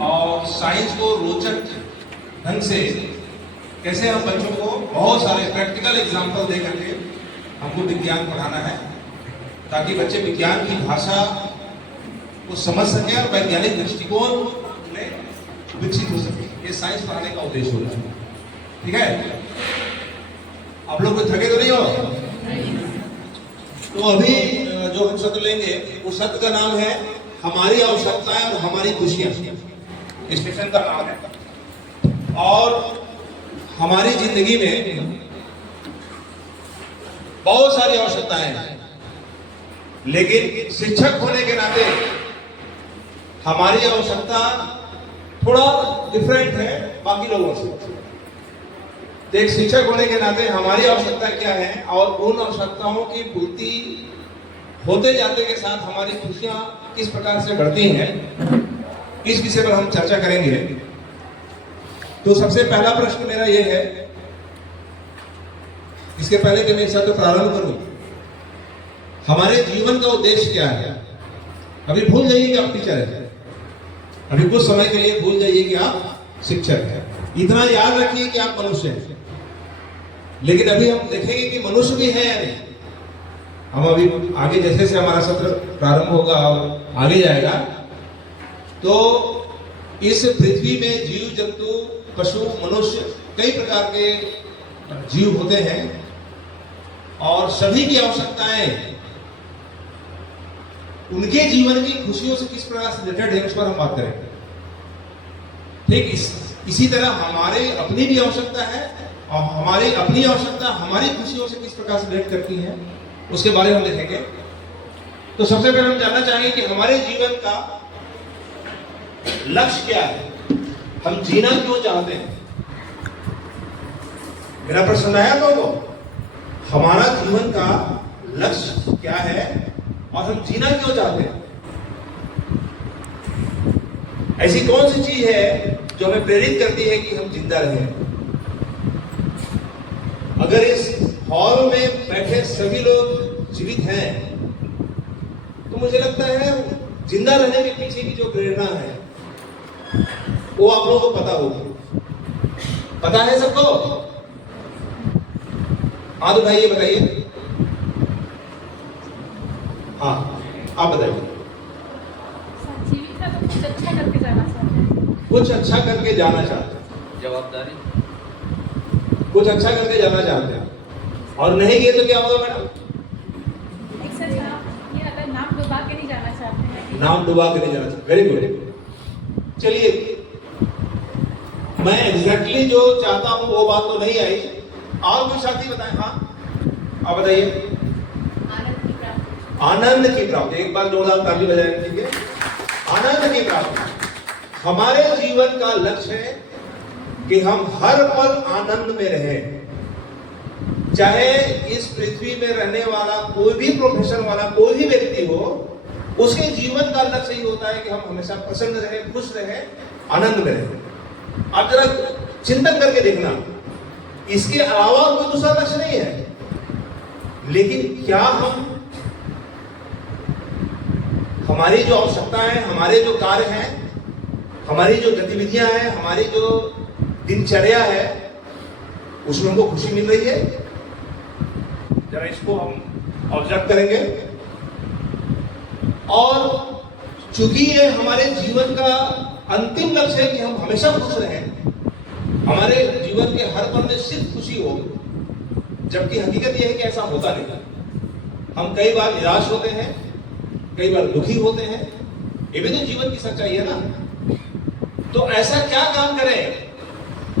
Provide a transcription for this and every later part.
और साइंस को रोचक ढंग से कैसे हम बच्चों को बहुत सारे प्रैक्टिकल एग्जाम्पल दे करके हमको विज्ञान पढ़ाना है, ताकि बच्चे विज्ञान की भाषा को समझ सके और वैज्ञानिक दृष्टिकोण में विकसित हो सके। ये साइंस पढ़ाने का उद्देश्य होता है। ठीक है, आप लोग कोई थके तो नहीं हो? तो अभी जो हम सत्र लेंगे उस सत्र का नाम है हमारी आवश्यकताएं और हमारी खुशियां। इस सेशन का नाम है। और हमारी जिंदगी में बहुत सारी आवश्यकताएं हैं, लेकिन शिक्षक होने के नाते हमारी आवश्यकता थोड़ा डिफरेंट है बाकी लोगों से। तो एक शिक्षक होने के नाते हमारी आवश्यकता क्या है और उन आवश्यकताओं की पूर्ति होते जाते के साथ हमारी खुशियां किस प्रकार से बढ़ती हैं, इस विषय पर हम चर्चा करेंगे। तो सबसे पहला प्रश्न मेरा यह है, इसके पहले कि मैं इस सत्र प्रारंभ करूं, हमारे जीवन का उद्देश्य क्या है? अभी भूल जाइए कि आप टीचर हैं, अभी कुछ समय के लिए भूल जाइए कि आप शिक्षक हैं। इतना याद रखिए कि आप मनुष्य हैं। लेकिन अभी हम देखेंगे कि मनुष्य भी है या नहीं। हम अभी आगे जैसे से हमारा सत्र प्रारंभ होगा और आगे जाएगा, तो इस पृथ्वी में जीव जंतु पशु मनुष्य कई प्रकार के जीव होते हैं और सभी की आवश्यकताएं उनके जीवन की खुशियों से किस प्रकार से रिलेटेड है, उस पर हम बात करेंगे। ठीक इसी तरह हमारे अपनी भी आवश्यकता है और हमारी अपनी आवश्यकता हमारी खुशियों से किस प्रकार से रिलेट करती है, उसके बारे में हम देखेंगे। तो सबसे पहले हम जानना चाहेंगे कि हमारे जीवन का लक्ष्य क्या है, हम जीना क्यों चाहते हैं। मेरा प्रश्न आया लोगों, हमारा जीवन का लक्ष्य क्या है और हम जीना क्यों चाहते हैं? ऐसी कौन सी चीज है जो हमें प्रेरित करती है कि हम जिंदा रहें? अगर इस हॉल में बैठे सभी लोग जीवित हैं, तो मुझे लगता है जिंदा रहने के पीछे की जो प्रेरणा है वो आप लोगों को पता होगी। पता है सबको? हाथ उठाइए, बताइए। हाँ, आप बताइए। कुछ अच्छा करके जाना चाहते हैं। कुछ अच्छा करके जाना चाहते हैं। जवाबदारी। कुछ अच्छा करके जाना चाहते हैं और नहीं गए तो क्या होगा मैडम? ये अगर नाम डुबा के नहीं जाना चाहते हैं। नाम डुबा के नहीं जाना चाहते। Very good. चलिए, मैं एग्जैक्टली जो चाहता हूं वो बात तो नहीं आई। और कोई साथी बताएं। हाँ, आप बताइए। आनंद की प्राप्ति। आनंद की प्राप्ति। एक बार जोरदार ताली बजाएंगे। ठीक है, आनंद की प्राप्ति। हमारे जीवन का लक्ष्य है कि हम हर पल आनंद में रहें। चाहे इस पृथ्वी में रहने वाला कोई भी प्रोफेशन वाला कोई भी व्यक्ति हो, उसके जीवन का लक्ष्य ही होता है कि हम हमेशा प्रसन्न रहें, खुश रहें, आनंद में रहें। आप जरा चिंतन करके देखना, इसके अलावा कोई दूसरा लक्ष्य नहीं है। लेकिन क्या हम हमारी जो आवश्यकताएं, हमारे जो कार्य हैं, हमारी जो गतिविधियां हैं, हमारी जो दिनचर्या है, उसमें हमको खुशी मिल रही है? जरा इसको हम ऑब्जर्व करेंगे। और चूंकि ये हमारे जीवन का अंतिम लक्ष्य है कि हम हमेशा खुश रहें, हमारे जीवन के हर पल में सिर्फ खुशी हो, जबकि हकीकत यह है कि ऐसा होता नहीं। हम कई बार निराश होते हैं, कई बार दुखी होते हैं। ये भी तो जीवन की सच्चाई है ना। तो ऐसा क्या काम करें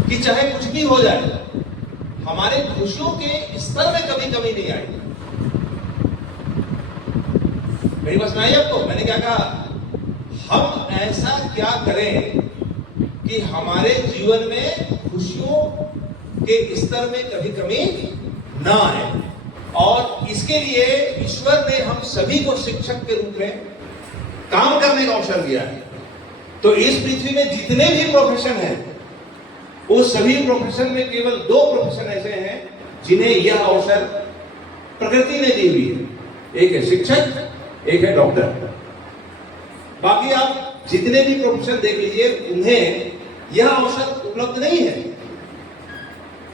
कि चाहे कुछ भी हो जाए, हमारे खुशियों के स्तर में कभी कमी नहीं आएगी। मेरी बात सुनाई आपको? मैंने क्या कहा? हम ऐसा क्या करें कि हमारे जीवन में खुशियों के स्तर में कभी कमी ना आए। और इसके लिए ईश्वर ने हम सभी को शिक्षक के रूप में काम करने का अवसर दिया है। तो इस पृथ्वी में जितने भी प्रोफेशन हैं, उस सभी प्रोफेशन में केवल 2 प्रोफेशन ऐसे हैं जिन्हें यह अवसर प्रकृति ने दी हुई है। एक है शिक्षक, एक है डॉक्टर। बाकी आप जितने भी प्रोफेशन देख लीजिए, उन्हें यह अवसर उपलब्ध नहीं है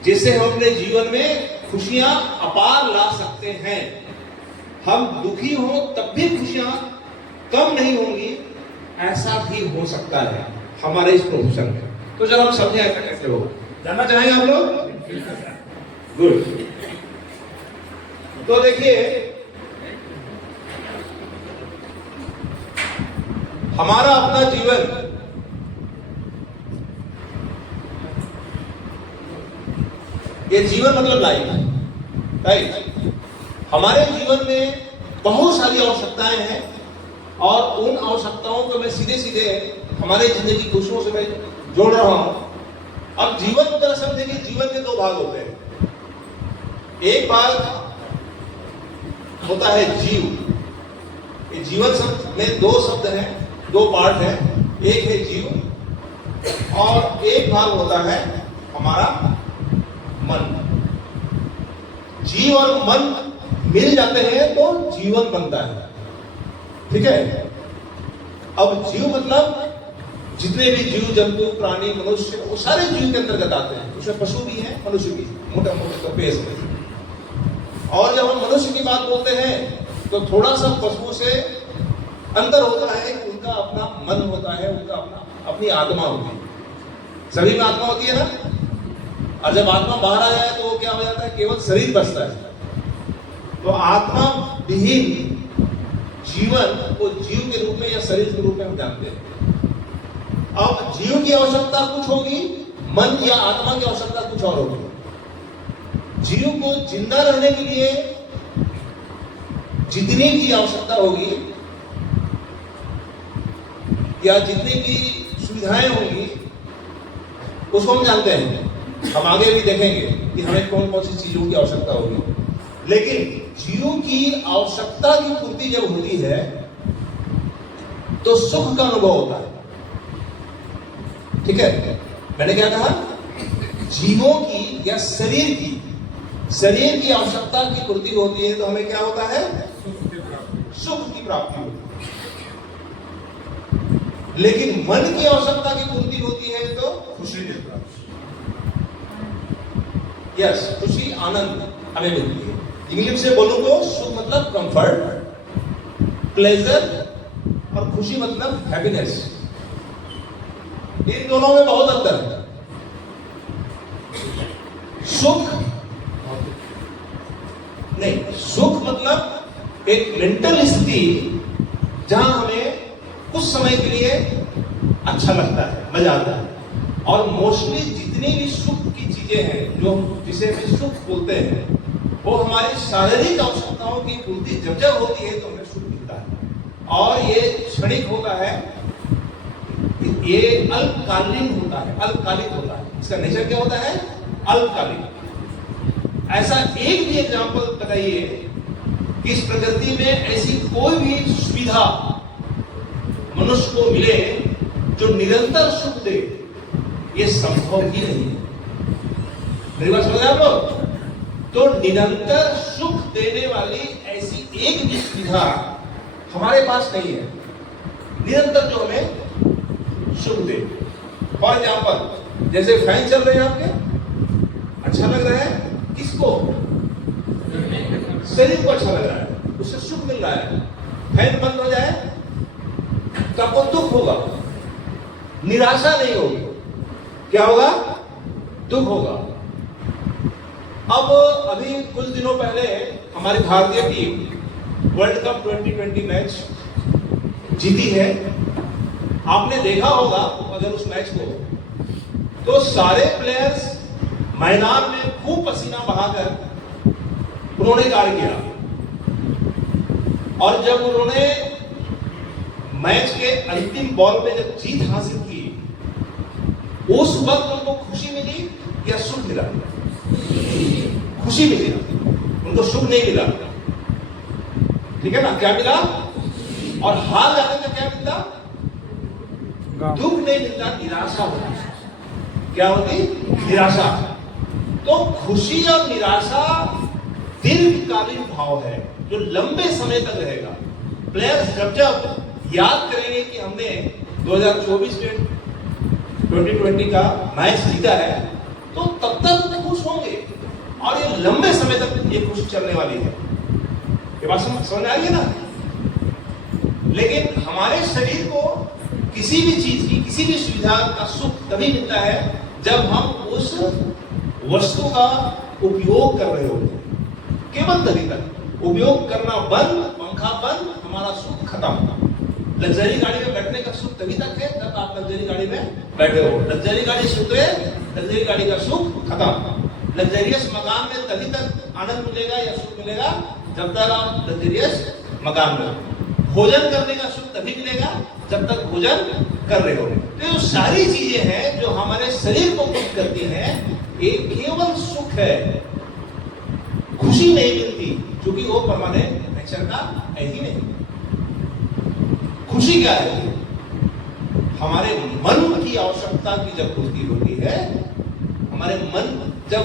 जिससे हम अपने जीवन में खुशियां अपार ला सकते हैं। हम दुखी हो तब भी खुशियां कम नहीं होंगी, ऐसा भी हो सकता है हमारे इस प्रोफेशन में। तो जब हम समझे ऐसा कैसे हो, जानना चाहेंगे आप लोग? गुड। तो देखिए, हमारा अपना जीवन ये जीवन मतलब लाइफ है, राइट। हमारे जीवन में बहुत सारी आवश्यकताएं हैं और उन आवश्यकताओं को मैं सीधे सीधे हमारे जिंदगी की खुशियों से मैं जोड़ रहा हूं। अब जीवन को दरअसल देखिए, जीवन के दो भाग होते हैं। एक भाग होता है जीव। ये जीवन शब्द में दो शब्द हैं, दो पार्ट हैं। एक है जीव और एक भाग होता है हमारा मन। जीव और मन मिल जाते हैं तो जीवन बनता है, ठीक है। अब जीव मतलब जितने भी जीव जंतु प्राणी मनुष्य, वो सारे जीव के अंतर्गत आते हैं। उसमें पशु भी हैं, मनुष्य भी, मोटा मोटा तो पेश में। और जब हम मनुष्य की बात बोलते हैं तो थोड़ा सा पशुओं से अंतर होता है। उनका अपना मन होता है, उनका अपनी आत्मा होती है। सभी में आत्मा होती है ना। और जब आत्मा बाहर आ जाए तो वो क्या हो जाता है, केवल शरीर बचता है। तो आत्मा विहीन जीवन को जीव के रूप में या शरीर के रूप में हम जानते हैं। अब जीव की आवश्यकता कुछ होगी, मन या आत्मा की आवश्यकता कुछ और होगी। जीव को जिंदा रहने के लिए जितनी भी आवश्यकता होगी या जितनी भी सुविधाएं होंगी, उसको हम जानते हैं। हम आगे भी देखेंगे कि हमें कौन कौन सी चीजों की आवश्यकता होगी। लेकिन जीव की आवश्यकता की पूर्ति जब होती है तो सुख का अनुभव होता है, ठीक है। मैंने क्या कहा? जीवों की या शरीर की आवश्यकता की पूर्ति होती है तो हमें क्या होता है? सुख की प्राप्ति होती है। लेकिन मन की आवश्यकता की पूर्ति होती है तो खुशी मिलता है। यस, खुशी, आनंद हमें मिलती है। इंग्लिश से बोलूं तो सुख मतलब कंफर्ट, प्लेजर, और खुशी मतलब हैप्पीनेस। इन दोनों में बहुत अंतर है। सुख मतलब एक मेंटल स्थिति जहां हमें कुछ समय के लिए अच्छा लगता है, मजा आता है। और मोस्टली जितनी भी सुख की चीजें हैं, जो जिसे हम सुख बोलते हैं, वो हमारी शारीरिक आवश्यकताओं की पूर्ति जब होती है तो हमें सुख मिलता है। और ये क्षणिक होता है, ये अल्पकालीन होता है। इसका नेचर क्या होता है? अल्पकालीन। ऐसा एक भी एग्जाम्पल बताइए कि इस प्रकृति में ऐसी कोई भी सुविधा मनुष्य को मिले जो निरंतर सुख दे। ये संभव ही नहीं है। मेरी बात समझ आप लोग? तो निरंतर सुख देने वाली ऐसी एक भी सुविधा हमारे पास नहीं है, निरंतर जो हमें सुख दे। फॉर एग्जाम्पल, जैसे फैन चल रहे हैं आपके, अच्छा लग रहा है किसको? शरीर को अच्छा लग रहा है, उससे सुख मिल रहा है। फैन बंद हो जाए तो आपको दुख होगा, निराशा नहीं होगी। क्या होगा? दुख होगा। अब अभी कुछ दिनों पहले हमारी भारतीय टीम वर्ल्ड कप 2020 मैच जीती है। आपने देखा होगा अगर उस मैच को, तो सारे प्लेयर्स मैदान में खूब पसीना बहाकर उन्होंने कार्य किया। और जब उन्होंने मैच के अंतिम बॉल पे जब जीत हासिल की, उस वक्त उनको खुशी मिली या सुख मिला? खुशी मिली, उनको सुख नहीं मिला, ठीक है ना? क्या मिला? और हार जाने का क्या मिलता? दुख नहीं मिलता, निराशा होती। क्या होती? निराशा। तो खुशी और निराशा दीर्घकालीन भाव है जो लंबे समय तक रहेगा। प्लेयर्स जब याद करेंगे कि हमने 2024 में 2020 का मैच जीता है, तो तब तक खुश होंगे और ये लंबे समय तक ये खुशी चलने वाली है। ये बात समझ आ रही है ना? लेकिन हमारे शरीर को किसी भी चीज की, किसी भी सुविधा का सुख तभी मिलता है जब हम उस वस्तु का उपयोग कर रहे होते हैं। केवल तभी तक उपयोग करना बंद, पंखा बंद, हमारा सुख खत्म। लग्जरी गाड़ी में बैठने का सुख तभी तक है जब आप लग्जरी गाड़ी में बैठे हो। लग्जरी गाड़ी सुख है, लग्जरी गाड़ी का सुख खत्म। लग्जरियस मकान में तभी तक आनंद मिलेगा या सुख मिलेगा जब तक आप लग्जरियस मकान में। भोजन करने का सुख तभी मिलेगा जब तक भोजन कर रहे हो। तो ये सारी चीजें हैं जो हमारे शरीर को खुश करती हैं, ये केवल सुख है, खुशी नहीं मिलती, क्योंकि वो परमानेंट नेचर का है ही नहीं। खुशी क्या है? हमारे मन की आवश्यकता की जब पूर्ति होती है, हमारे मन जब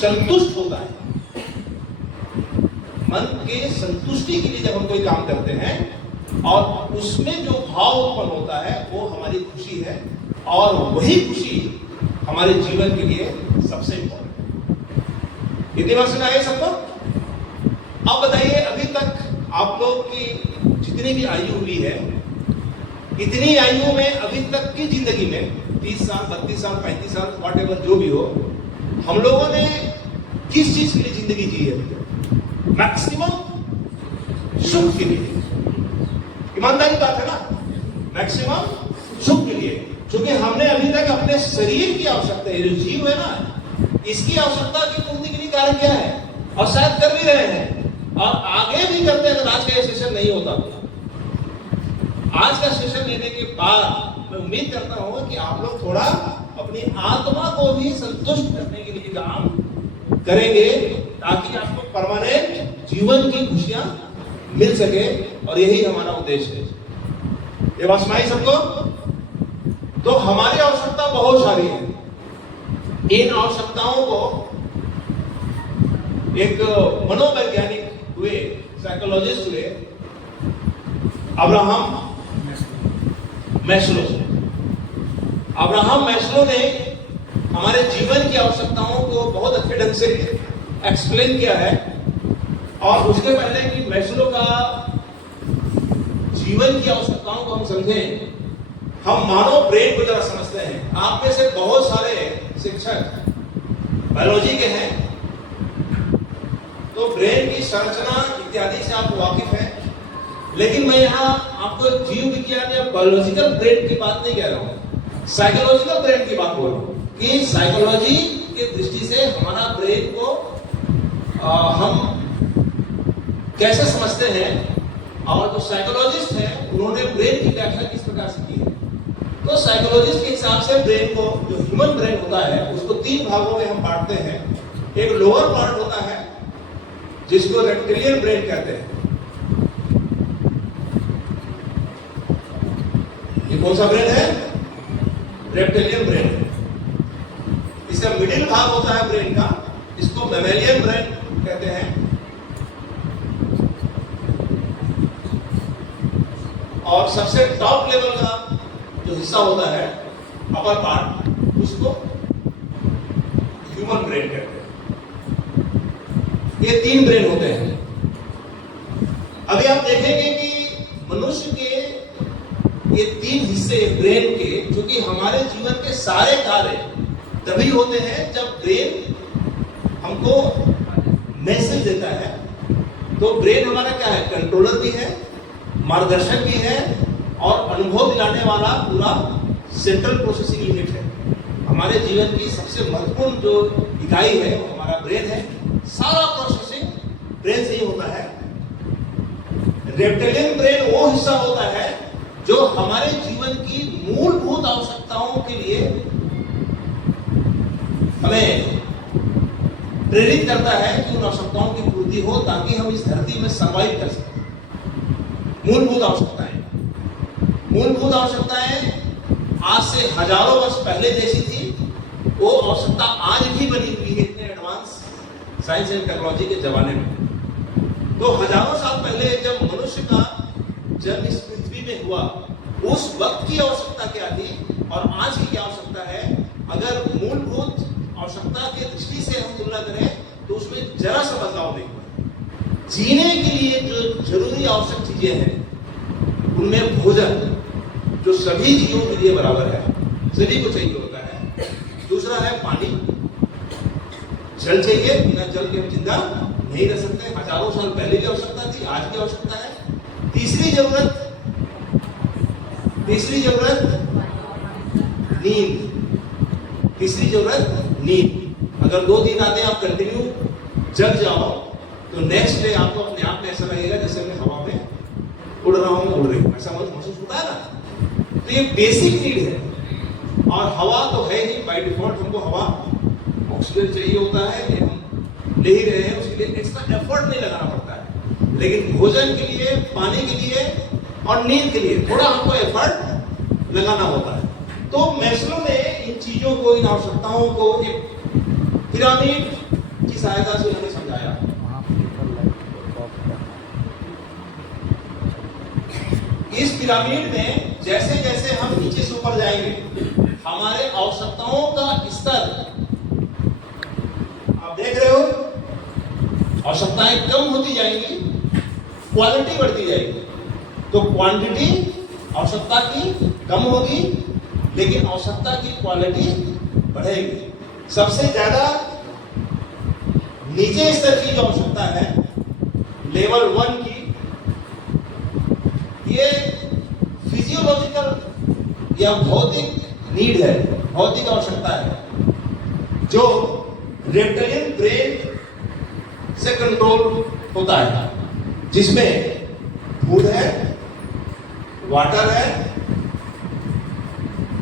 संतुष्ट होता है, मन के संतुष्टि के लिए जब हम कोई काम करते हैं और उसमें जो भाव उत्पन्न होता है वो हमारी खुशी है, और वही खुशी हमारे जीवन के लिए सबसे इंपॉर्टेंट। इतनी बात सुना है सबको? अब बताइए, अभी तक आप लोग की जितनी भी आयु हुई है, इतनी आयु में अभी तक की जिंदगी में 30 साल, 32 साल, 35 साल, व्हाटएवर जो भी हो, हम लोगों ने किस चीज के लिए जिंदगी जी है? मैक्सिमम सुख के लिए। ईमानदारी बात है ना? मैक्सिमम सुख के लिए, क्योंकि हमने अभी तक अपने शरीर की आवश्यकता है, जो जीव है ना, इसकी आवश्यकता की पूर्ति के लिए कार्य किया है और शायद कर भी रहे हैं और आगे भी करते हैं। अगर आज का ये सेशन नहीं होता, आज का सेशन लेने के बाद मैं उम्मीद करता हूं कि आप लोग थोड़ा अपनी आत्मा को भी संतुष्ट करने के लिए काम करेंगे, ताकि आपको परमानेंट जीवन की खुशियां मिल सके, और यही हमारा उद्देश्य है। ये बात सुनाई सबको? तो हमारी आवश्यकता बहुत सारी है। इन आवश्यकताओं को एक मनोवैज्ञानिक हुए, साइकोलॉजिस्ट हुए, अब्राहम मैस्लो ने हमारे जीवन की आवश्यकताओं को बहुत अच्छे ढंग से एक्सप्लेन किया है। और उसके पहले कि मैस्लो का जीवन की आवश्यकताओं को हम समझें, हम मानव ब्रेन को जरा समझते हैं। आप में से बहुत सारे शिक्षक बायोलॉजी के हैं, तो ब्रेन की संरचना इत्यादि से आप वाकिफ हैं, लेकिन मैं यहाँ आपको जीव विज्ञान या बायोलॉजिकल ब्रेन की बात नहीं कह रहा हूँ, साइकोलॉजिकल ब्रेन की बात बोल रहा हूँ कि साइकोलॉजी की दृष्टि से हमारा ब्रेन को हम कैसे समझते हैं, और जो साइकोलॉजिस्ट हैं उन्होंने ब्रेन की व्याख्या किस प्रकार से की है। तो साइकोलॉजिस्ट के हिसाब से ब्रेन को, जो ह्यूमन ब्रेन होता है, उसको 3 भागों में हम बांटते हैं। एक लोअर पार्ट होता है जिसको रेप्टिलियन ब्रेन कहते हैं। ये कौन सा ब्रेन है? Reptilian brain. इसका मिडिल भाग होता है ब्रेन का, इसको मैमेलियन ब्रेन कहते हैं। और सबसे टॉप लेवल का जो हिस्सा होता है, अपर पार्ट, उसको ह्यूमन ब्रेन कहते हैं। ये 3 ब्रेन होते हैं। अभी आप देखेंगे कि मनुष्य के ये 3 हिस्से ब्रेन के, क्योंकि हमारे जीवन के सारे कार्य तभी होते हैं जब ब्रेन हमको मैसेज देता है। तो ब्रेन हमारा क्या है? कंट्रोलर भी है, मार्गदर्शक भी है, और अनुभव दिलाने वाला पूरा सेंट्रल प्रोसेसिंग यूनिट है। हमारे जीवन की सबसे महत्वपूर्ण जो इकाई है वो हमारा ब्रेन है। सारा प्रोसेसिंग ब्रेन से ही होता है। रेप्टिलियन ब्रेन वो हिस्सा होता है जो हमारे जीवन की मूलभूत आवश्यकताओं के लिए हमें प्रेरित करता है कि उन आवश्यकताओं की पूर्ति हो, ताकि हम इस धरती में सर्वाइव कर सकें। मूलभूत आवश्यकताएं आज से हजारों वर्ष पहले जैसी थी, वो आवश्यकता आज भी बनी हुई है, इतने एडवांस साइंस एंड टेक्नोलॉजी के जमाने में। तो हजारों साल पहले जब मनुष्य का जन्म इस पृथ्वी में हुआ, उस वक्त की आवश्यकता क्या थी और आज की क्या आवश्यकता है, अगर मूलभूत आवश्यकता की दृष्टि से हम तुलना करें तो उसमें जरा सा बदलाव नहीं हुआ। जीने के लिए जो जरूरी आवश्यक चीजें हैं उनमें भोजन, जो सभी जीवों के लिए बराबर है, सभी को चाहिए होता है। दूसरा है पानी, जल चाहिए, बिना जल के हम जिंदा नहीं रह सकते। हजारों साल पहले की आवश्यकता थी, आज की आवश्यकता है। तीसरी जरूरत नींद। तीसरी जरूरत नींद। अगर 2 दिन आते आप कंटिन्यू जग जाओ तो नेक्स्ट डे आपको अपने आप में ऐसा लगेगा जैसे मैं हवा में उड़ रहा हूं, उड़ रही हूं, ऐसा महसूस होता है ना। तो ये बेसिक नीड है। और हवा तो है ही, बाय डिफॉल्ट हमको हवा ऑक्सीजन चाहिए होता है, ये हम ले ही रहे हैं, उसके लिए एक्स्ट्रा एफर्ट नहीं लगाना पड़ता है। लेकिन भोजन के लिए, पानी के लिए और नींद के लिए थोड़ा हमको एफर्ट लगाना होता है। तो मैस्लो ने इन चीजों को, इन आवश्यकताओं को एक पिरामिड की सहायता से हमें समझाया। इस पिरामिड में जैसे जैसे हम नीचे से ऊपर जाएंगे, हमारे आवश्यकताओं का स्तर, आप देख रहे हो, आवश्यकताएं कम होती जाएंगी, क्वालिटी बढ़ती जाएगी। तो क्वांटिटी आवश्यकता की कम होगी, लेकिन आवश्यकता की क्वालिटी बढ़ेगी। सबसे ज्यादा नीचे स्तर की जो आवश्यकता है, लेवल 1 की, ये फिजियोलॉजिकल या भौतिक नीड है, भौतिक आवश्यकता है, जो रेप्टिलियन ब्रेन से कंट्रोल होता है, जिसमें फूड है, वाटर है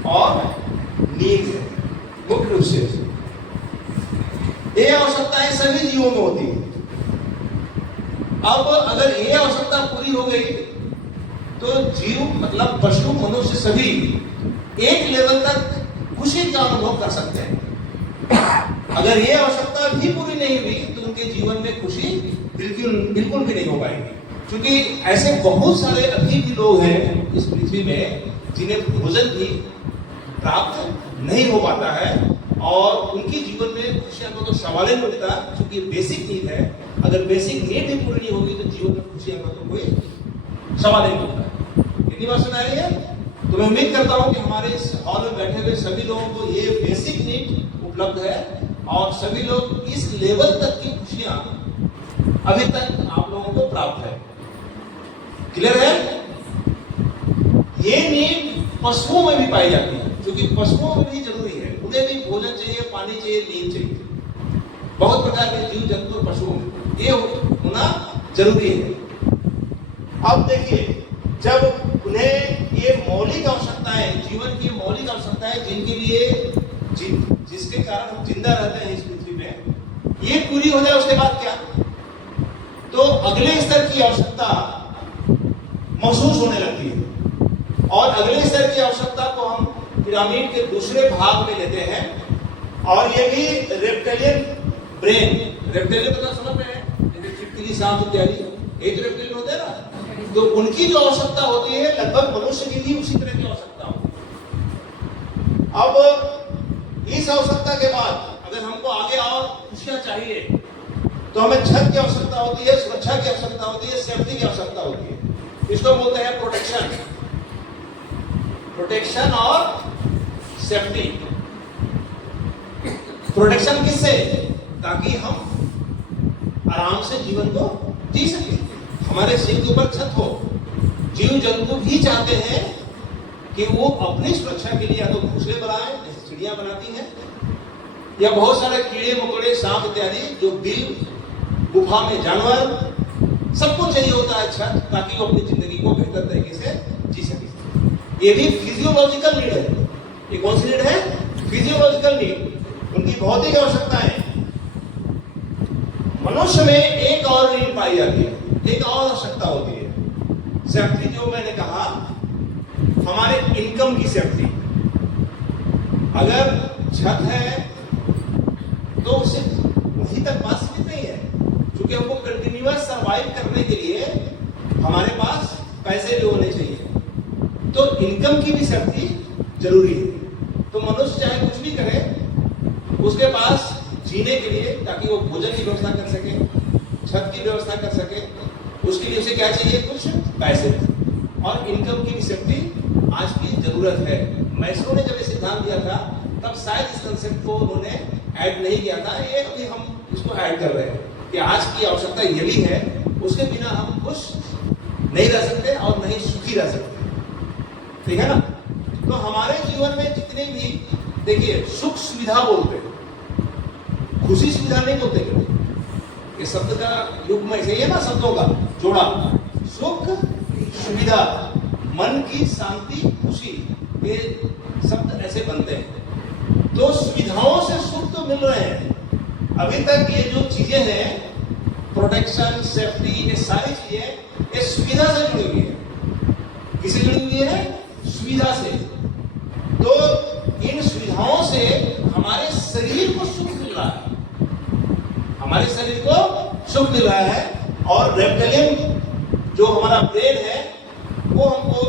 और नींद है। मुख्य रूप से ये आवश्यकताएं सभी जीवों में होती है। अब अगर ये आवश्यकता पूरी हो गई तो जीव, मतलब पशु, मनुष्य, सभी एक लेवल तक खुशी का अनुभव कर सकते हैं। अगर ये आवश्यकता भी पूरी नहीं हुई तो उनके जीवन में खुशी बिल्कुल भी नहीं हो पाएगी। क्योंकि ऐसे बहुत सारे अभी भी लोग हैं इस पृथ्वी में जिन्हें भोजन भी प्राप्त नहीं हो पाता है, और उनके जीवन में खुशियां का तो सवाल ही नहीं उठता, क्योंकि बेसिक नीड है। अगर बेसिक नीड भी पूरी नहीं होगी तो जीवन में खुशियां का तो कोई सवाल ही नहीं उठता। कितनी बात सुना रही है? तो मैं उम्मीद करता हूं कि हमारे इस हॉल में बैठे हुए सभी लोगों को ये बेसिक नीड उपलब्ध है, और सभी लोग इस लेवल तक की खुशियां अभी तक आप लोगों को प्राप्त है। क्लियर है? ये नीड पशुओं में भी पाई जाती है, क्योंकि पशुओं में भी जरूरी है, उन्हें भी भोजन चाहिए, पानी चाहिए, नींद चाहिए। बहुत प्रकार के जीव जंतु और पशुओं में ये होना जरूरी है। अब देखिए, जब उन्हें ये मौलिक आवश्यकताएं, जीवन की मौलिक आवश्यकताएं, जिनके लिए जिसके कारण हम जिंदा रहते हैं इस पृथ्वी में, ये पूरी हो जाए, उसके बाद क्या? तो अगले स्तर की आवश्यकता महसूस होने लगती है, और अगले स्तर की आवश्यकता को हम पिरामिड के दूसरे भाग में लेते हैं, और ये भी रेप्टिलियन ब्रेन, रेप्टिलियन तो समझ में है, जैसे चिड़िया, सांप इत्यादि, एक तो रेप्टिलियन होते हैं ना, तो उनकी जो आवश्यकता होती है लगभग मनुष्य की भी उसी तरह की आवश्यकता होती है। अब इस आवश्यकता के बाद अगर हमको आगे और खुशियां चाहिए तो हमें छत की आवश्यकता होती है, सुरक्षा की आवश्यकता होती है, सेफ्टी की आवश्यकता होती है। इसको बोलते हैं प्रोटेक्शन, प्रोटेक्शन और सेफ्टी। प्रोटेक्शन किससे? ताकि हम आराम से जीवन को जी सके, हमारे सिर के ऊपर छत हो। जीव जंतु भी चाहते हैं कि वो अपनी सुरक्षा के लिए या तो घोंसले बनाएं, जैसे चिड़िया बनाती हैं, या बहुत सारे कीड़े मकोड़े, सांप इत्यादि, जो बिल, गुफा में जानवर, सबको चाहिए होता है छत, ताकि वो अपनी जिंदगी को बेहतर तरीके से जी सके। ये भी फिजियोलॉजिकल नीड है। ये कौन सी नीड है? फिजियोलॉजिकल नीड, उनकी भौतिक आवश्यकताएं। मनुष्य में एक और नीड पाई जाती है, एक और आवश्यकता होती है, सेफ्टी। जो मैंने कहा, हमारे इनकम की सेफ्टी। अगर छत है तो उसे वहीं तक बात सीमित नहीं है, क्योंकि हमको कंटिन्यूअस सरवाइव करने के लिए हमारे पास पैसे भी होने चाहिए। तो इनकम इनकम की भी सेफ्टी जरूरी है। तो मनुष्य चाहे कुछ भी करे, उसके पास जीने के लिए, ताकि वो भोजन की व्यवस्था कर सके, छत की व्यवस्था कर सके, उसके लिए उसे क्या चाहिए? कुछ पैसे। और इनकम की भी सेफ्टी आज की जरूरत है। मैस्लो ने जब ये सिद्धांत दिया था तब शायद इस कंसेप्ट को उन्होंने ऐड नहीं किया था। ये अभी हम इसको ऐड कर रहे हैं कि आज की आवश्यकता ये भी है, उसके बिना हम खुश नहीं रह सकते और नहीं सुखी रह सकते। ठीक है ना? तो हमारे जीवन में जितने भी, देखिए, सुख सुविधा बोलते हैं, खुशी सुविधा नहीं बोलते कभी। ये शब्द का युग्म ऐसे ही है ना, शब्दों का जोड़ा, सुख सुविधा, मन की शांति, खुशी, ये शब्द ऐसे बनते हैं। तो सुविधाओं से सुख तो मिल रहे हैं। अभी तक ये जो चीजें हैं, प्रोटेक्शन, सेफ्टी, ये सारी चीजें ये सुविधा से जुड़ी हुई है। किससे जुड़ी हुई है? सुविधा से। तो इन सुविधाओं से हमारे शरीर को सुख मिल रहा है, हमारे शरीर को सुख मिल रहा है। और रेप्टिलियन जो हमारा ब्रेन है, वो हमको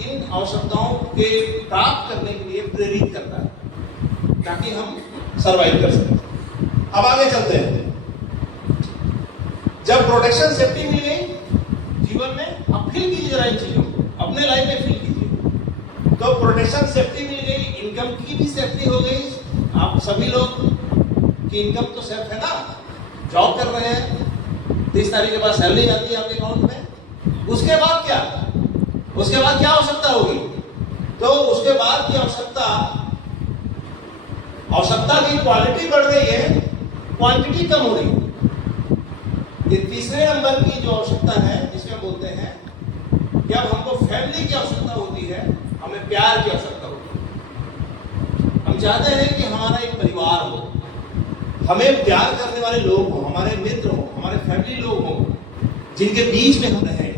इन आवश्यकताओं के प्राप्त करने के लिए प्रेरित करता है, ताकि हम सरवाइव कर सकें। अब आगे चलते हैं। जब प्रोटेक्शन, सेफ्टी मिल गई जीवन में, अब फील कीजिए जरा इन चीजों को, अपने लाइफ में फील कीजिए। तो प्रोटेक्शन, सेफ्टी मिल गई, इनकम की भी सेफ्टी हो गई। आप सभी लोग की इनकम तो सेफ है ना, जॉब कर रहे हैं, 30 तारीख के बाद सैलरी आती है आपके अकाउंट में। उसके बाद क्या? उसके बाद क्या आवश्यकता होगी? तो उसके बाद की आवश्यकता की क्वालिटी बढ़ रही है, क्वांटिटी कम हो रही है। ये तीसरे नंबर की जो आवश्यकता है, इसमें बोलते हैं कि अब हमको फैमिली की आवश्यकता होती है, हमें प्यार की आवश्यकता होती है। हम चाहते हैं कि हमारा एक परिवार हो, हमें प्यार करने वाले लोग हो, हमारे मित्र हो, हमारे फैमिली लोग हो, जिनके बीच में हम रहें।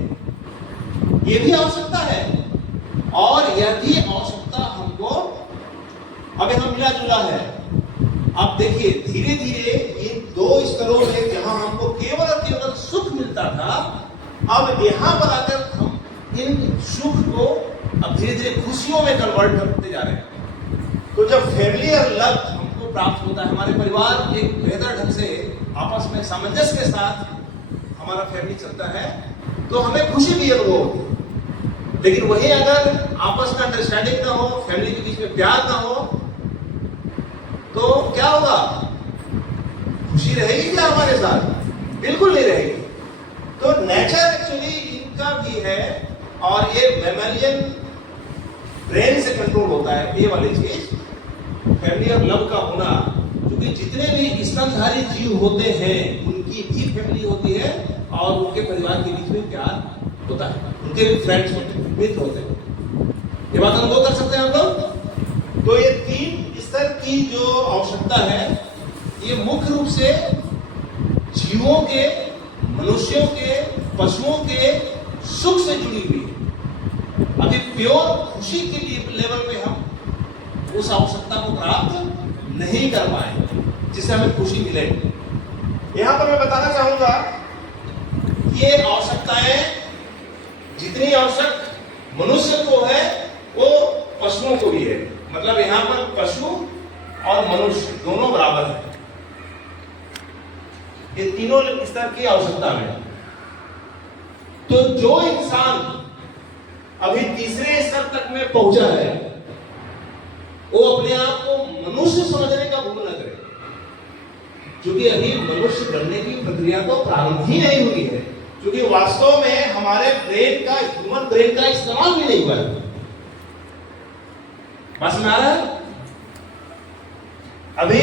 ये भी आवश्यकता है। और यह भी आवश्यकता हमको अब यहाँ मिला जुला है। अब देखिए, धीरे धीरे इन दो स्तरों में जहां हमको केवल और केवल सुख मिलता था, अब यहाँ पर आकर हम इन सुख को अब धीरे धीरे खुशियों में कन्वर्ट करते जा रहे हैं। तो जब फैमिली और लव हमको प्राप्त होता है, हमारे परिवार एक बेहतर ढंग से आपस में सामंजस्य के साथ हमारा फैमिली चलता है, तो हमें खुशी भी अनुभव होती है। लेकिन वही अगर आपस में अंडरस्टैंडिंग ना हो, फैमिली के बीच में प्यार ना हो, तो क्या होगा? खुशी रहेगी क्या हमारे साथ? बिल्कुल नहीं रहेगी। तो नेचर एक्चुअली इनका भी है, और ये मैमेलियन ब्रेन से कंट्रोल होता है ये वाली चीज, फैमिली और लव का होना। क्योंकि जितने भी स्तनधारी जीव होते हैं, उनकी भी फैमिली होती है और उनके परिवार के बीच में प्यार होता है, उनके भी फ्रेंड्स होते हैं, मित्र होते हैं। ये बात अनुभव कर सकते हैं हम लोग। तो ये 3 स्तर की जो आवश्यकता है, ये मुख्य रूप से जीवों के, मनुष्यों के, पशुओं के सुख से जुड़ी हुई है। अभी प्योर खुशी के लिए लेवल पे हम उस आवश्यकता को प्राप्त नहीं कर पाए जिससे हमें खुशी मिले। यहां पर मैं बताना चाहूंगा, ये आवश्यकताएं जितनी आवश्यक मनुष्य को है, वो पशुओं को भी है। मतलब यहां पर पशु और मनुष्य दोनों बराबर है, ये तीनों स्तर की आवश्यकता है। तो जो इंसान अभी तीसरे स्तर तक में पहुंचा है, वो अपने आप को मनुष्य समझने का भूल न करे, क्योंकि अभी मनुष्य बनने की प्रक्रिया तो प्रारंभ ही नहीं हुई है। क्योंकि वास्तव में हमारे ब्रेन का, ह्यूमन ब्रेन का इस्तेमाल भी नहीं हुआ है। बस में आ रहा है? अभी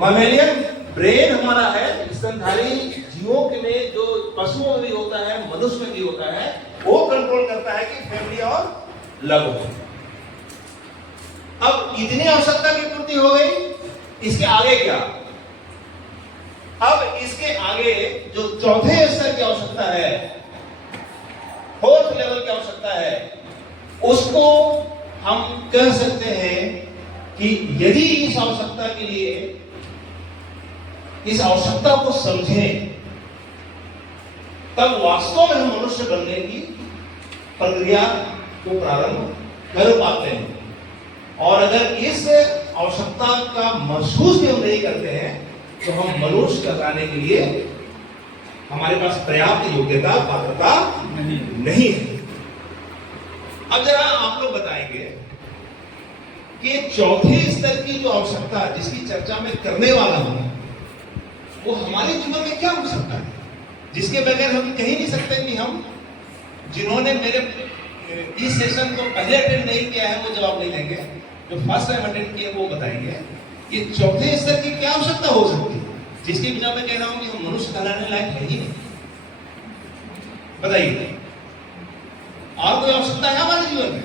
मैमेलियन ब्रेन हमारा है, स्तनधारी जीवों के में, जो पशुओं में भी होता है, मनुष्य में भी होता है, वो कंट्रोल करता है कि फैमिली और लव हो। अब इतनी आवश्यकता की पूर्ति हो गई, इसके आगे क्या? अब इसके आगे जो चौथे स्तर की आवश्यकता है, 4th लेवल की आवश्यकता है, उसको हम कह सकते हैं कि यदि इस आवश्यकता के लिए, इस आवश्यकता को समझें, तब वास्तव में हम मनुष्य बनने की प्रक्रिया को प्रारंभ कर पाते हैं। और अगर इस आवश्यकता का महसूस भी हम नहीं करते हैं तो हम मनुष्य कहलाने के लिए हमारे पास पर्याप्त योग्यता पात्रता नहीं है। अब जरा आप लोग बताएंगे कि चौथे स्तर की जो आवश्यकता जिसकी चर्चा मैं करने वाला हूं वो हमारे जीवन में क्या हो सकता है, जिसके बगैर हम कह ही नहीं सकते कि हम, जिन्होंने मेरे इस सेशन को पहले अटेंड नहीं किया है वो जवाब नहीं देंगे, जो फर्स्ट टाइम अटेंड किए वो बताएंगे कि चौथे स्तर की क्या आवश्यकता हो सकती है जिसके बिना मैं कह रहा हूं कि हम मनुष्य कहलाने लायक है ही नहीं। बताइए, और कोई आवश्यकता है हमारे जीवन में?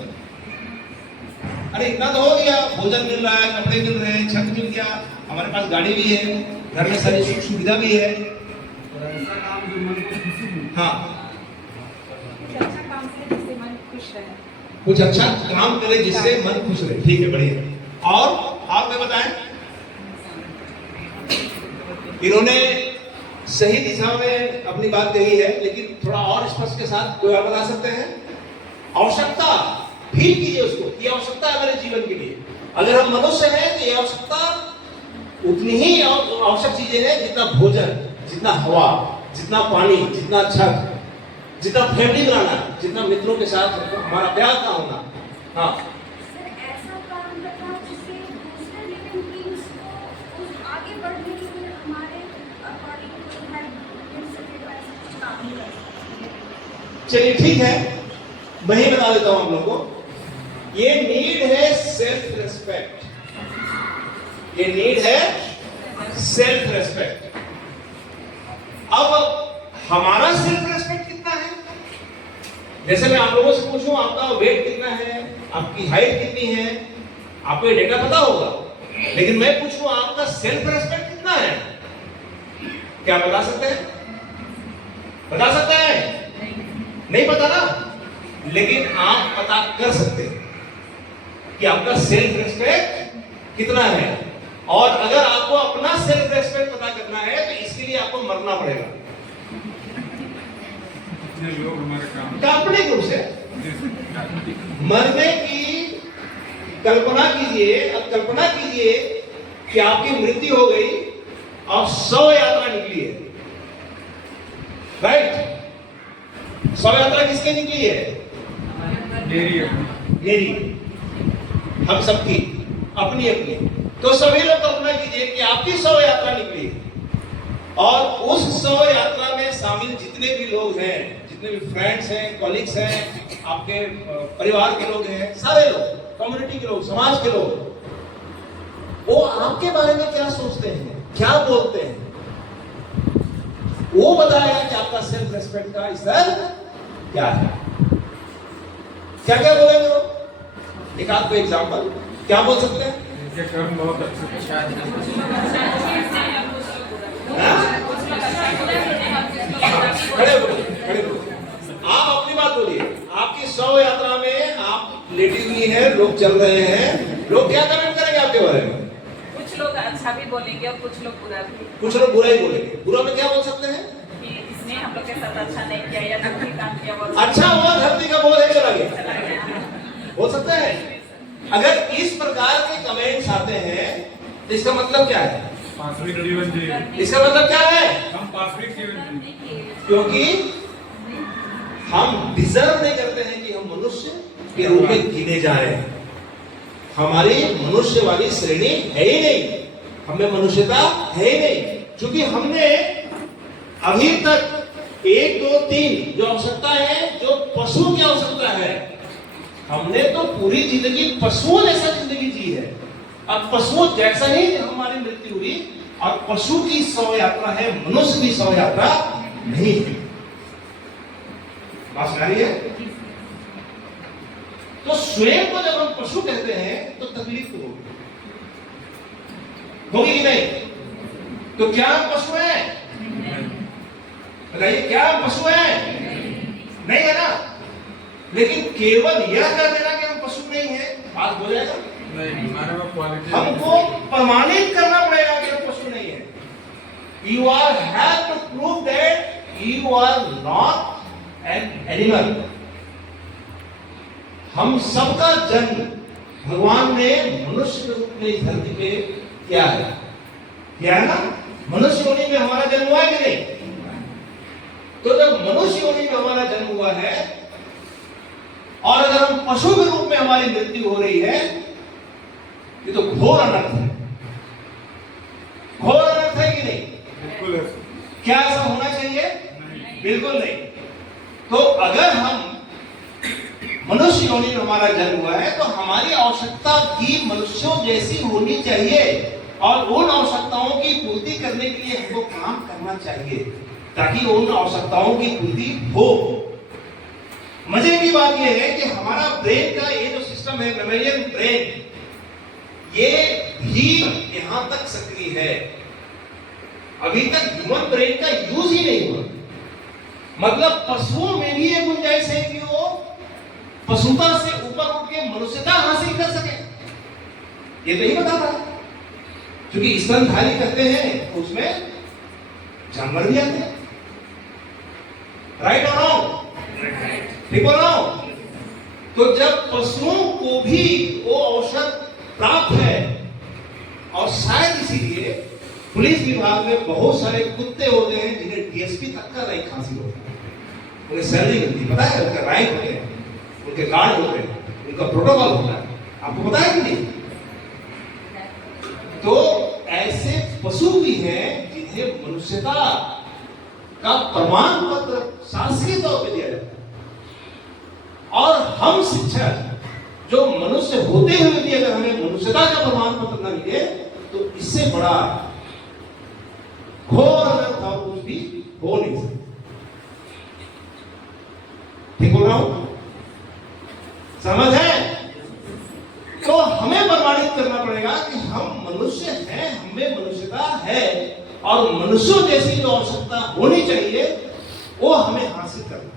अरे इतना तो हो गया, भोजन मिल रहा है, कपड़े मिल रहे हैं, छत मिल गया, हमारे पास गाड़ी भी है, घर में सारी सुख सुविधा भी है। हाँ, कुछ अच्छा काम करे जिससे मन खुश रहे, ठीक है, बढ़िया। और आप मैं बताएं, इन्होंने सही दिशा में अपनी बात कही है, लेकिन थोड़ा और स्पष्ट के साथ कोई और बता सकते हैं? आवश्यकता फील कीजिए उसको, ये आवश्यकता है हमारे जीवन के लिए। अगर हम मनुष्य हैं तो ये आवश्यकता उतनी ही आवश्यक चीजें हैं जितना भोजन, जितना हवा, जितना पानी, जितना छत, जितना फैमिली बनाना, जितना मित्रों के साथ हमारा प्यार का होना। हाँ, ऐसा काम करना जिससे दूसरे लिविंग बीइंग्स को उस आगे बढ़ने के लिए हमारे अकॉर्डिंग टू हेल्प मिल सके, तो ऐसा कुछ काम नहीं कर सकते। चलिए ठीक है, मैं ही बता देता हूं आप लोगों को। ये नीड है सेल्फ रेस्पेक्ट, ये नीड है सेल्फ रेस्पेक्ट। अब हमारा सेल्फ रेस्पेक्ट कितना है? जैसे मैं आप लोगों से पूछूं आपका वेट कितना है, आपकी हाइट कितनी है, आपको ये डेटा पता होगा, लेकिन मैं पूछूं आपका सेल्फ रेस्पेक्ट कितना है, क्या बता सकते हैं? बता सकते हैं? नहीं पता ना, लेकिन आप पता कर सकते हैं कि आपका सेल्फ रेस्पेक्ट कितना है। और अगर आपको अपना सेल्फ रेस्पेक्ट पता करना है तो इसके लिए आपको मरना पड़ेगा, लोग हमारे काम काल्पनिक रूप से मरने की कल्पना कीजिए। अब कल्पना कीजिए कि आपकी मृत्यु हो गई और 100 यात्रा निकली है, राइट? 100 यात्रा किसकी निकली है? मेरी, हम सबकी अपनी अपनी। तो सभी लोग कल्पना कीजिए कि आपकी 100 यात्रा निकली और उस 100 यात्रा में शामिल जितने भी लोग हैं, जितने भी फ्रेंड्स हैं, कॉलीग्स हैं, आपके परिवार के लोग हैं, सारे लोग, कम्युनिटी के लोग, समाज के लोग, वो आपके बारे में क्या सोचते हैं, क्या बोलते हैं, वो बताएगा कि आपका सेल्फ रेस्पेक्ट का स्तर क्या है। क्या क्या बोलेंगे वो? एक आध को एग्जाम्पल क्या बोल सकते हैं? ये कर्म बहुत अच्छा है। खड़े बोलिए, खड़े बोलिए। आप अपनी बात बोलिए। आपकी 100 यात्रा में आप लेटी हुई हैं, लोग चल रहे हैं, लोग क्या कमेंट करेंगे आपके बारे में? कुछ लोग अच्छा भी बोलेंगे और कुछ लोग बुरा भी। कुछ लोग बुरा ही बोलेंगे। बुरा में क्या बोल सकते हैं? कि इसने हम लोग के साथ अच्छा नहीं किया या धरती काम किया, वो अच्छा हुआ धरती का बोझ है चला गया, चला गया। हो सकता है। अगर इस प्रकार के कमेंट्स आते हैं तो इसका मतलब क्या है? पांचवी जीवन जी, इसका मतलब क्या है? हम पांचवी जीवन जी। क्योंकि हम डिजर्व नहीं करते हैं कि हम मनुष्य के रूप में गिने जा रहे हैं। हमारी मनुष्य वाली श्रेणी है ही नहीं, हमें मनुष्यता है ही नहीं, क्योंकि हमने अभी तक 1, 2, 3 जो आवश्यकता है, जो पशु की आवश्यकता है, हमने तो पूरी जिंदगी पशुओं जैसा जिंदगी जी है। अब पशुओं जैसा ही हमारी मृत्यु हुई और पशु की 100 यात्रा है, मनुष्य की 100 यात्रा नहीं है। बात समझ रही है? तो स्वयं को जब हम पशु कहते हैं तो तकलीफ तो होगी कि नहीं? तो क्या हम पशु हैं? बताइए, क्या हम पशु हैं? नहीं है ना? लेकिन केवल यह कह देना कि हम पशु नहीं हैं, बात हो जाएगा? नहीं, हमारे में क्वालिटी हमको प्रमाणित करना पड़ेगा कि हम पशु नहीं है। You are have to prove that you are not an animal. हम सबका जन्म भगवान ने मनुष्य के रूप में इस धरती पे किया है ना? मनुष्य योनि में हमारा जन्म हुआ है कि नहीं? तो जब मनुष्य योनि में हमारा जन्म हुआ है और अगर हम पशु के रूप में हमारी मृत्यु हो रही है, ये तो घोर अनर्थ है। घोर अनर्थ है कि नहीं? बिल्कुल है। क्या ऐसा होना चाहिए? बिल्कुल नहीं। तो अगर हम मनुष्य योनि में हमारा जन्म हुआ है तो हमारी आवश्यकता भी मनुष्यों जैसी होनी चाहिए और उन आवश्यकताओं की पूर्ति करने के लिए हमको काम करना चाहिए ताकि उन आवश्यकताओं की पूर्ति हो। मजे की बात यह है कि हमारा ब्रेन का ये जो सिस्टम है, मैमेलियन ब्रेन, ये भी यहां तक सक्रिय है। अभी तक ह्यूमन ब्रेन का यूज ही नहीं हुआ। मतलब पशुओं में भी ये गुंजाइश है कि वो पशुता से ऊपर उठ के मनुष्यता हासिल कर सके। ये तो ही बता रहा है, क्योंकि स्तनधारी करते हैं तो उसमें जानवर भी आते हैं। राइट और रॉन्ग? ठीक बोल रहा हूं? तो जब पशुओं को भी वो अवसर प्राप्त है, और शायद इसीलिए पुलिस विभाग में बहुत सारे कुत्ते होते हैं जिन्हें डीएसपी तक का रैंक हासिल होता है। उन्हें सैलरी मिलती है, पता है? उनका रैंक होते हैं, उनके गार्ड होते हैं, उनका प्रोटोकॉल होता है। आपको पता है कि नहीं? तो ऐसे पशु भी हैं जिन्हें मनुष्यता का प्रमाण पत्र शासकीय तौर पर दिया जाता है। और हम शिक्षक जो मनुष्य होते हुए भी अगर हमें मनुष्यता का प्रमाण पत्र न मिले तो इससे बड़ा घोर अनर्थ और कुछ भी हो नहीं सकता। ठीक बोल रहा हूं? समझ है? तो हमें प्रमाणित करना पड़ेगा कि हम मनुष्य हैं, हमें मनुष्यता है और मनुष्यों जैसी जो आवश्यकता होनी चाहिए वो हमें हासिल करना,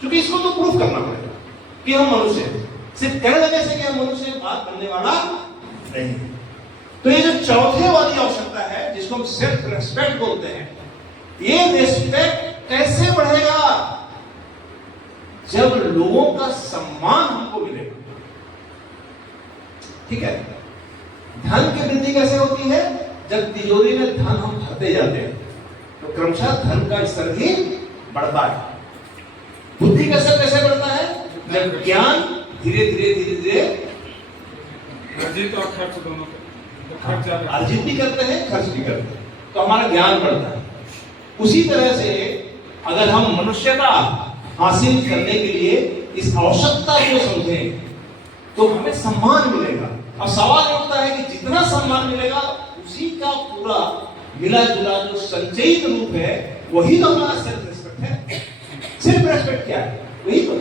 क्योंकि इसको तो प्रूफ करना पड़ेगा कि हम मनुष्य हैं। सिर्फ कह देने से कि हम मनुष्य बात बनने वाला नहीं। तो ये जो चौथे वाली आवश्यकता है जिसको हम सेल्फ रेस्पेक्ट बोलते हैं, ये रेस्पेक्ट कैसे बढ़ेगा? जब लोगों का सम्मान हमको मिलेगा। ठीक है? धन की वृद्धि कैसे होती है? जब तिजोरी में धन हम भरते जाते हैं तो क्रमशः धन का स्तर भी बढ़ता है। बुद्धि का स्तर कैसे बढ़ता है? जब ज्ञान धीरे धीरे अर्जित और खर्च दोनों अर्जित भी करते हैं, खर्च भी करते हैं, तो हमारा ज्ञान बढ़ता है। उसी तरह से अगर हम मनुष्यता हासिल करने के लिए इस आवश्यकता को समझें तो हमें सम्मान मिलेगा। अब सवाल उठता है कि जितना सम्मान मिलेगा उसी का पूरा मिला जुला जो संचयित रूप है वही तो हमारा सेल्फ रेस्पेक्ट है। सेल्फ रेस्पेक्ट क्या है? वही तो,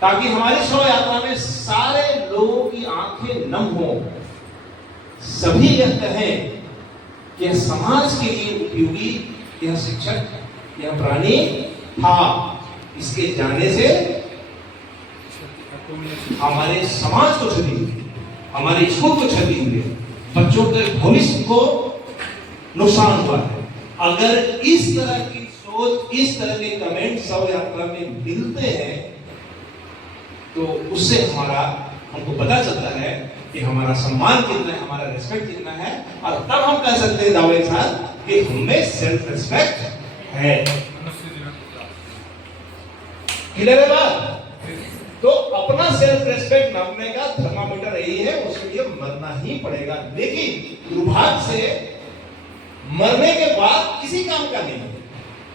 ताकि हमारी शव यात्रा में सारे लोगों की आंखें नम हो, सभी यह कहें कि समाज के लिए उपयोगी यह शिक्षक, यह प्राणी था। इसके जाने से हमारे समाज को क्षति हुई, हमारे स्कूल को क्षति हुई, बच्चों के भविष्य को नुकसान हुआ है। अगर इस तरह की सोच, इस तरह के कमेंट शव यात्रा में मिलते हैं तो उससे हमको पता चलता है कि हमारा सम्मान कितना है, हमारा रेस्पेक्ट कितना है, और तब हम कह सकते हैं दावे के साथ कि हमें सेल्फ रेस्पेक्ट है। क्लियर है बात? तो अपना सेल्फ रेस्पेक्ट नापने का थर्मामीटर यही है, उसके लिए मरना ही पड़ेगा। लेकिन दुर्भाग्य से मरने के बाद किसी काम का नहीं है।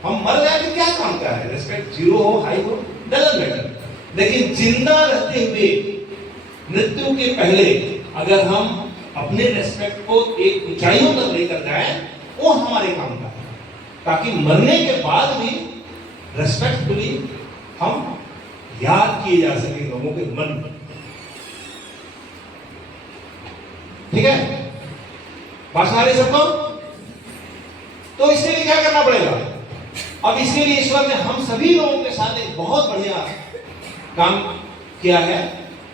हम मर जाए तो क्या काम का है? रेस्पेक्ट जीरो हो, हाई हो, डजंट मैटर। लेकिन जिंदा रहते हुए मृत्यु के पहले अगर हम अपने रेस्पेक्ट को एक ऊंचाइयों तक लेकर जाएं, वो हमारे काम का है, ताकि मरने के बाद भी रेस्पेक्टफुली हम याद किए जा सके लोगों के मन में। ठीक है? बात आ रही सबको? तो इसके लिए क्या करना पड़ेगा? अब इसके लिए ईश्वर ने हम सभी लोगों के साथ एक बहुत बढ़िया काम किया है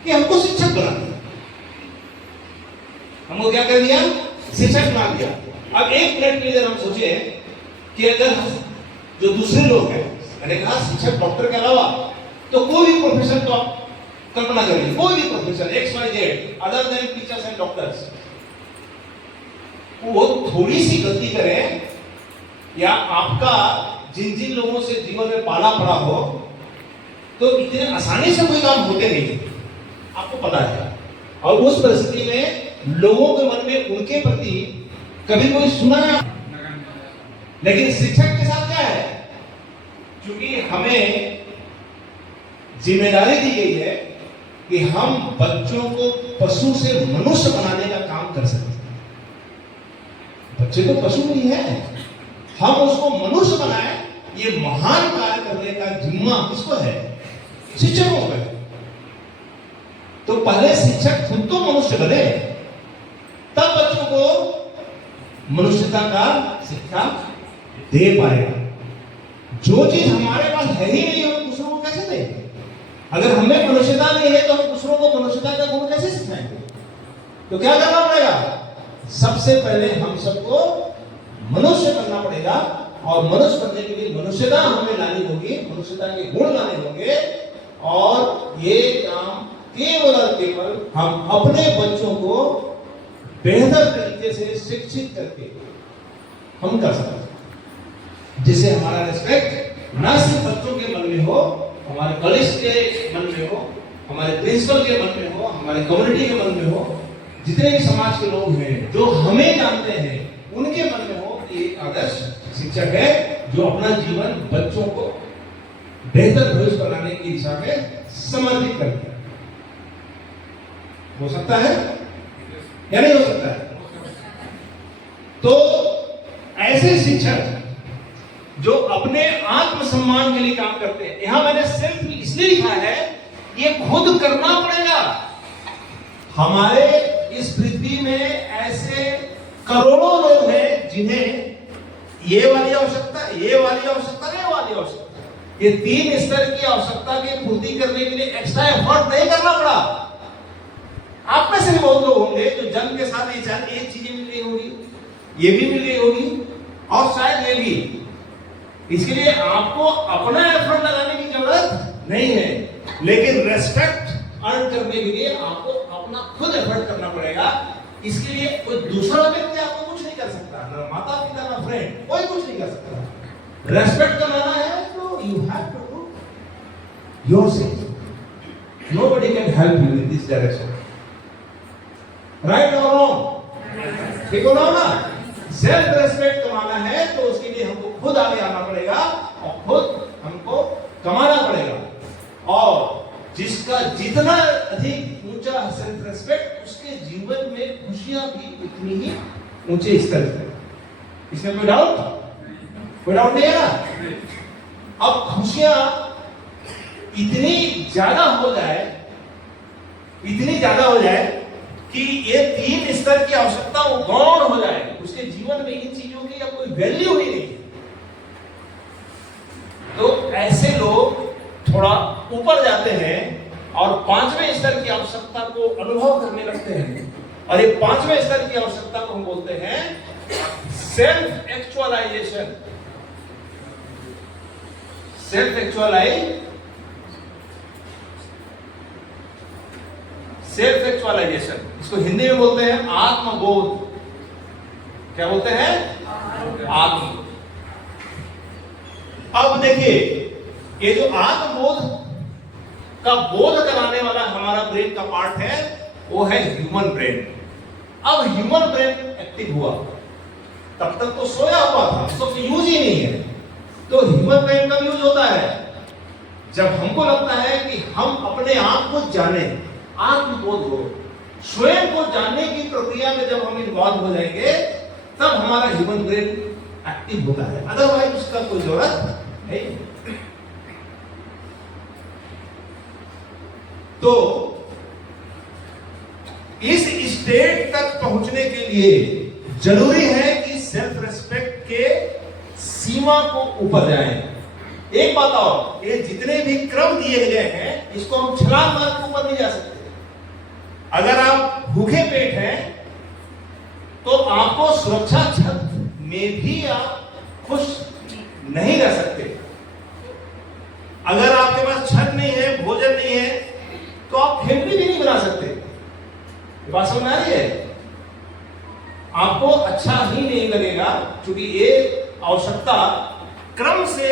कि हमको शिक्षक बना दिया। हमको क्या कर दिया? शिक्षक बना दिया। अब एक मिनट के लिए हम सोचे कि अगर जो दूसरे लोग हैं, मैंने कहा शिक्षक डॉक्टर के अलावा तो कोई भी प्रोफेशन को आप कल्पना करिए, कोई भी profession XYZ other than teachers and doctors, वो थोड़ी सी गलती करें या आपका जिन जिन लोगों से जीवन में पाला पड़ा हो, तो इतने आसानी से कोई काम होते नहीं, आपको पता है। और उस परिस्थिति में लोगों के मन में उनके प्रति कभी कोई सुना है, लेकिन शिक्षक के साथ क्या है, क्योंकि हमें जिम्मेदारी दी गई है कि हम बच्चों को पशु से मनुष्य बनाने का काम कर सकते हैं। बच्चे तो पशु नहीं है, हम उसको मनुष्य बनाए, ये महान कार्य करने का जिम्मा किसको है? शिक्षकों को है। तो पहले शिक्षक खुद तो मनुष्य बने, तब बच्चों को मनुष्यता का शिक्षा दे पाएगा। जो चीज हमारे पास है ही नहीं, हम दूसरों को कैसे देंगे? अगर हमें मनुष्यता नहीं है तो हम दूसरों को मनुष्यता का गुण कैसे सिखाएंगे? तो क्या करना पड़ेगा? सबसे पहले हम सबको मनुष्य करना पड़ेगा, और मनुष्य बनने के लिए मनुष्यता हमें लानी होगी, मनुष्यता के गुण लाने होंगे। और ये काम केवल और केवल हम अपने बच्चों को बेहतर तरीके से शिक्षित करके हम कर सकते हैं, जिससे हमारा रिस्पेक्ट न सिर्फ बच्चों के मन में हो, हमारे कॉलेज के मन में हो, हमारे प्रिंसिपल के मन में हो, हमारे कम्युनिटी के मन में हो, जितने भी समाज के लोग हैं जो हमें जानते हैं उनके मन में हो कि एक आदर्श शिक्षक है जो अपना जीवन बच्चों को बेहतर भविष्य बनाने की दिशा में समर्पित कर दिया। हो सकता है या नहीं हो सकता है? तो ऐसे शिक्षक जो अपने आत्मसम्मान के लिए काम करते हैं, यहां मैंने सिर्फ इसलिए लिखा है, ये खुद करना पड़ेगा। हमारे इस पृथ्वी में ऐसे करोड़ों लोग हैं जिन्हें ये वाली आवश्यकता, ये वाली आवश्यकता, ये वाली आवश्यकता, ये 3 स्तर की आवश्यकता की पूर्ति करने के लिए एक्स्ट्रा एफर्ट नहीं करना पड़ा। आप में से भी बहुत लोग होंगे जो जन्म के साथ ये चीजें मिल गई होगी, ये भी मिल गई होगी, और शायद ये भी। इसके लिए आपको अपना एफर्ट लगाने की जरूरत नहीं है, लेकिन रेस्पेक्ट अर्न करने के लिए आपको अपना खुद एफर्ट करना पड़ेगा। इसके लिए कोई दूसरा व्यक्ति आपको कुछ नहीं कर सकता, ना माता पिता, ना फ्रेंड, कोई कुछ नहीं कर सकता। रेस्पेक्ट करना है तो you have to do yourself. Nobody can help you in this direction, right और रॉन्ग? ठीक हो ना? सेल्फ रेस्पेक्ट कमाना है तो उसके लिए हमको खुद आगे आना पड़ेगा और खुद हमको कमाना पड़ेगा। और जिसका जितना अधिक ऊंचा सेल्फ रेस्पेक्ट, उसके जीवन में खुशियां भी उतनी ही ऊंचे स्तर पर। इसमें कोई डाउट नहीं है ना? अब खुशियां इतनी ज्यादा हो जाए कि ये 3 स्तर की आवश्यकता वो गौण हो जाए, उसके जीवन में इन चीजों की अब कोई वैल्यू ही नहीं। तो ऐसे लोग थोड़ा ऊपर जाते हैं और 5वें स्तर की आवश्यकता को अनुभव करने लगते हैं, और ये 5वें स्तर की आवश्यकता को हम बोलते हैं सेल्फ एक्चुअलाइजेशन। सेल्फ एक्चुअलाइजेशन, इसको हिंदी में बोलते हैं आत्मबोध। क्या बोलते हैं? आत्मबोध। अब देखिए, ये जो आत्मबोध का बोध कराने वाला हमारा ब्रेन का पार्ट है, वो है ह्यूमन ब्रेन। अब ह्यूमन ब्रेन एक्टिव हुआ, तब तक तो सोया हुआ था, उसको यूज ही नहीं है। तो ह्यूमन ब्रेन कब यूज होता है? जब हमको लगता है कि हम अपने आप को जाने, आत्मबोध हो, स्वयं को जानने की प्रक्रिया में जब हम इन्वॉल्व हो जाएंगे, तब हमारा ह्यूमन ब्रेन एक्टिव होता है, अदरवाइज उसका कोई जरूरत नहीं। तो इस स्टेट तक पहुंचने के लिए जरूरी है कि सेल्फ रेस्पेक्ट के सीमा को ऊपर जाएं। एक बात और, ये जितने भी क्रम दिए गए हैं, इसको हम छलांग मार के ऊपर नहीं जा सकते। अगर आप भूखे पेट हैं तो आपको सुरक्षा छत में भी आप खुश नहीं रह सकते। अगर आपके पास छत नहीं है, भोजन नहीं है, तो आप फैमिली भी नहीं बना सकते। ये बात समझ में आ रही है? आपको अच्छा ही नहीं लगेगा, क्योंकि ये आवश्यकता क्रम से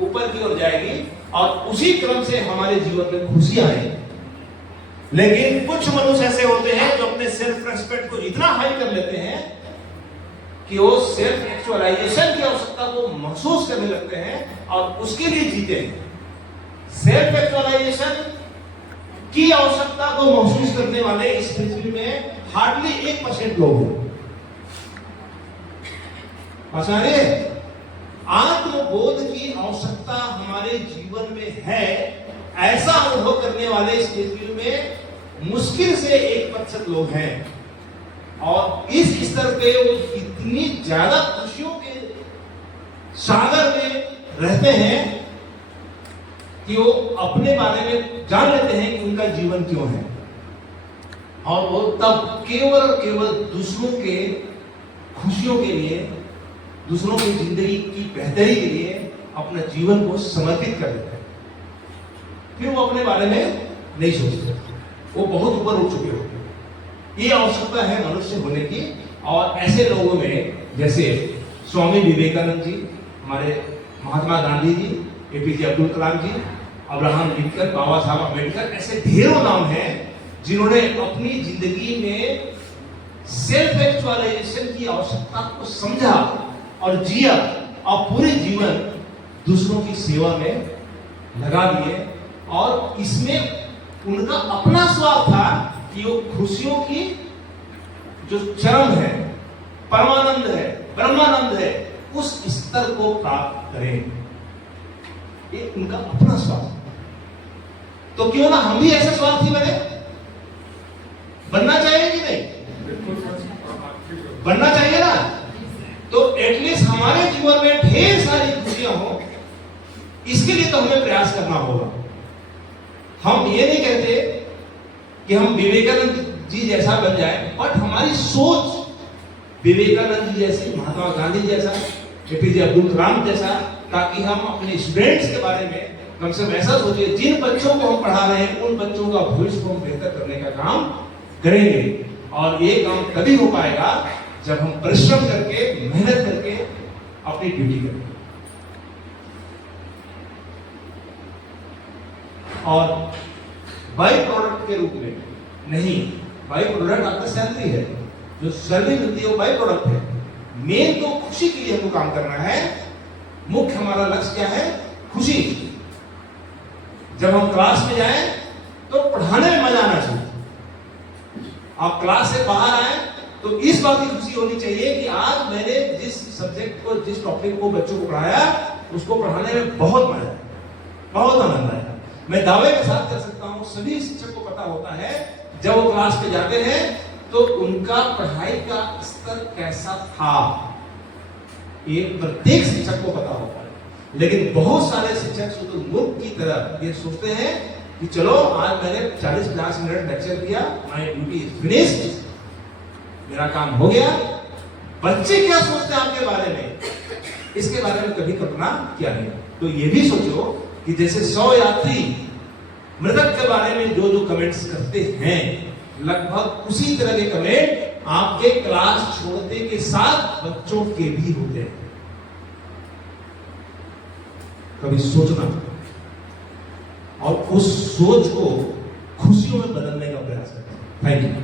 ऊपर की ओर जाएगी और उसी क्रम से हमारे जीवन में खुशियां आएंगी। लेकिन कुछ मनुष्य ऐसे होते हैं जो अपने सेल्फ रेस्पेक्ट को इतना हाई कर लेते हैं कि वो सेल्फ एक्चुअलाइजेशन की आवश्यकता को महसूस करने लगते हैं और उसके लिए जीते हैं। सेल्फ एक्चुअलाइजेशन की आवश्यकता को महसूस करने वाले इस पृथ्वी में हार्डली 1% लोग हैं। आत्मबोध की आवश्यकता हमारे जीवन में है, ऐसा अनुभव करने वाले इस पृथ्वी में मुश्किल से 1% लोग हैं। और इस स्तर पे वो इतनी ज्यादा खुशियों के सागर में रहते हैं कि वो अपने बारे में जान लेते हैं कि उनका जीवन क्यों है, और वो तब केवल और केवल दूसरों के खुशियों के लिए, दूसरों की जिंदगी की बेहतरी के लिए अपना जीवन को समर्पित कर देते हैं। फिर वो अपने बारे में नहीं सोचते, वो बहुत ऊपर उठ चुके होते हैं। ये आवश्यकता है मनुष्य होने की। और ऐसे लोगों में जैसे स्वामी विवेकानंद जी, हमारे महात्मा गांधी जी, एपीजे अब्दुल कलाम जी, अब्राहम लिंकन, बाबा साहब अम्बेडकर, ऐसे ढेरों नाम हैं जिन्होंने अपनी जिंदगी में सेल्फ एक्चुअलाइजेशन की आवश्यकता को समझा और जिया और पूरे जीवन दूसरों की सेवा में लगा दिए। और इसमें उनका अपना स्वार्थ था कि वो खुशियों की जो चरम है, परमानंद है, ब्रह्मानंद है, उस स्तर को प्राप्त करें। ये उनका अपना स्वार्थ। तो क्यों ना हम भी ऐसे स्वार्थी बने? बनना चाहिए कि नहीं? बनना चाहिए ना। तो एटलीस्ट हमारे जीवन में ढेर सारी खुशियां हो, इसके लिए तो हमें प्रयास करना होगा। हम ये नहीं कहते कि हम विवेकानंद जी जैसा बन जाए, बट हमारी सोच विवेकानंद जी जैसी, महात्मा गांधी जैसा, एपीजे अब्दुल कलाम जैसा, ताकि हम अपने स्टूडेंट्स के बारे में कम से कम ऐसा सोचिए, जिन बच्चों को हम पढ़ा रहे हैं उन बच्चों का भविष्य को हम बेहतर करने का काम करेंगे। और ये काम तभी हो पाएगा जब हम परिश्रम करके, मेहनत करके अपनी ड्यूटी करें। और बाई प्रोडक्ट के रूप में नहीं, बाई प्रोडक्ट आपका सैलरी है, जो सैलरी मिलती है वो बाई प्रोडक्ट है। मेन तो खुशी के लिए हमको काम करना है। मुख्य हमारा लक्ष्य क्या है? खुशी। जब हम क्लास में जाएं तो पढ़ाने में मजा आना चाहिए। आप क्लास से बाहर आए तो इस बात की खुशी होनी चाहिए कि आज मैंने जिस सब्जेक्ट को, जिस टॉपिक को बच्चों को पढ़ाया, उसको पढ़ाने में बहुत मजा आया, बहुत आनंद आया। मैं दावे के साथ कह सकता हूं, सभी शिक्षक को पता होता है जब वो क्लास पे जाते हैं तो उनका पढ़ाई का स्तर कैसा था, ये प्रत्येक शिक्षक को पता होता है। लेकिन बहुत सारे शिक्षक शुतुरमुर्ग की तरह ये सोचते हैं कि चलो आज मैंने 40-50 मिनट लेक्चर दिया, माय ड्यूटी इज फिनिश्ड, मेरा काम हो गया। बच्चे क्या सोचते हैं आपके बारे में, इसके बारे में कभी कल्पना किया नहीं। तो ये भी सोचो कि जैसे 100 यात्री मृतक के बारे में जो जो कमेंट्स करते हैं, लगभग उसी तरह के कमेंट आपके क्लास छोड़ने के साथ बच्चों के भी होते हैं। कभी सोचना और उस सोच को खुशियों में बदलने का प्रयास करना। Thank you.